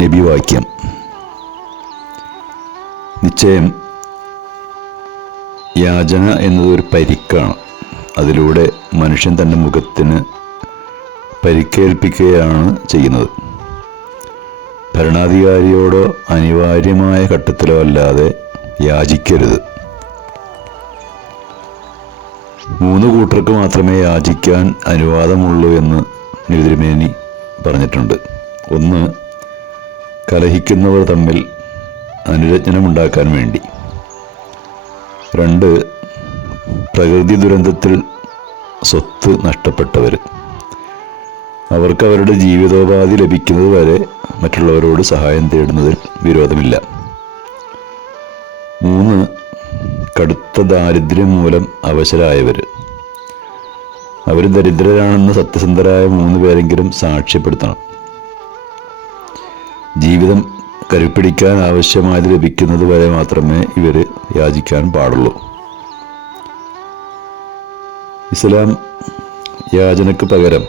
നബിവാക്യം. നിശ്ചയം യാചന എന്നതൊരു പരിക്കാണ്. അതിലൂടെ മനുഷ്യൻ തൻ്റെ മുഖത്തിന് പരിക്കേൽപ്പിക്കുകയാണ് ചെയ്യുന്നത്. ഭരണാധികാരിയോടോ അനിവാര്യമായ ഘട്ടത്തിലോ അല്ലാതെ യാചിക്കരുത്. 3 കൂട്ടർക്ക് മാത്രമേ യാചിക്കാൻ അനുവാദമുള്ളൂ എന്ന് തിരുമേനി പറഞ്ഞിട്ടുണ്ട്. 1, കലഹിക്കുന്നവർ തമ്മിൽ അനുരഞ്ജനമുണ്ടാക്കാൻ വേണ്ടി. 2, പ്രകൃതി ദുരന്തത്തിൽ സ്വത്ത് നഷ്ടപ്പെട്ടവർ. അവർക്ക് അവരുടെ ജീവിതോപാധി ലഭിക്കുന്നത് വരെ മറ്റുള്ളവരോട് സഹായം തേടുന്നതിൽ വിരോധമില്ല. 3, കടുത്ത ദാരിദ്ര്യം മൂലം അവശരായവർ. അവർ ദരിദ്രരാണെന്ന് സത്യസന്ധരായ 3 പേരെങ്കിലും സാക്ഷ്യപ്പെടുത്തണം. ജീവിതം കരുപ്പിടിക്കാൻ ആവശ്യമായത് ലഭിക്കുന്നത് വരെ മാത്രമേ ഇവർ യാചിക്കാൻ പാടുള്ളൂ. ഇസ്ലാം യാചനയ്ക്ക് പകരം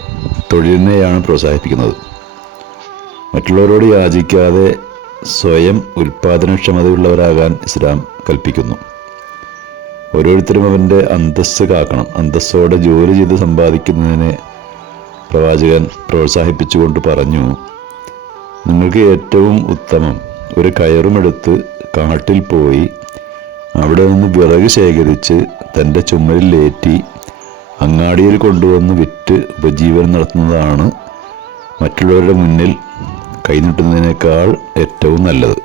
തൊഴിലിനെയാണ് പ്രോത്സാഹിപ്പിക്കുന്നത്. മറ്റുള്ളവരോട് യാചിക്കാതെ സ്വയം ഉൽപാദനക്ഷമതയുള്ളവരാകാൻ ഇസ്ലാം കൽപ്പിക്കുന്നു. ഓരോരുത്തരും അവൻ്റെ അന്തസ്സ് കാക്കണം. അന്തസ്സോടെ ജോലി ചെയ്ത് സമ്പാദിക്കുന്നതിനെ പ്രവാചകൻ പ്രോത്സാഹിപ്പിച്ചുകൊണ്ട് പറഞ്ഞു, നിങ്ങൾക്ക് ഏറ്റവും ഉത്തമം ഒരു കയറുമെടുത്ത് കാട്ടിൽ പോയി അവിടെ നിന്ന് വിറക് ശേഖരിച്ച് തൻ്റെ ചുമലിലേറ്റി അങ്ങാടിയിൽ കൊണ്ടുവന്ന് വിറ്റ് ഉപജീവനം നടത്തുന്നതാണ് മറ്റുള്ളവരുടെ മുന്നിൽ കൈനീട്ടുന്നതിനേക്കാൾ ഏറ്റവും നല്ലത്.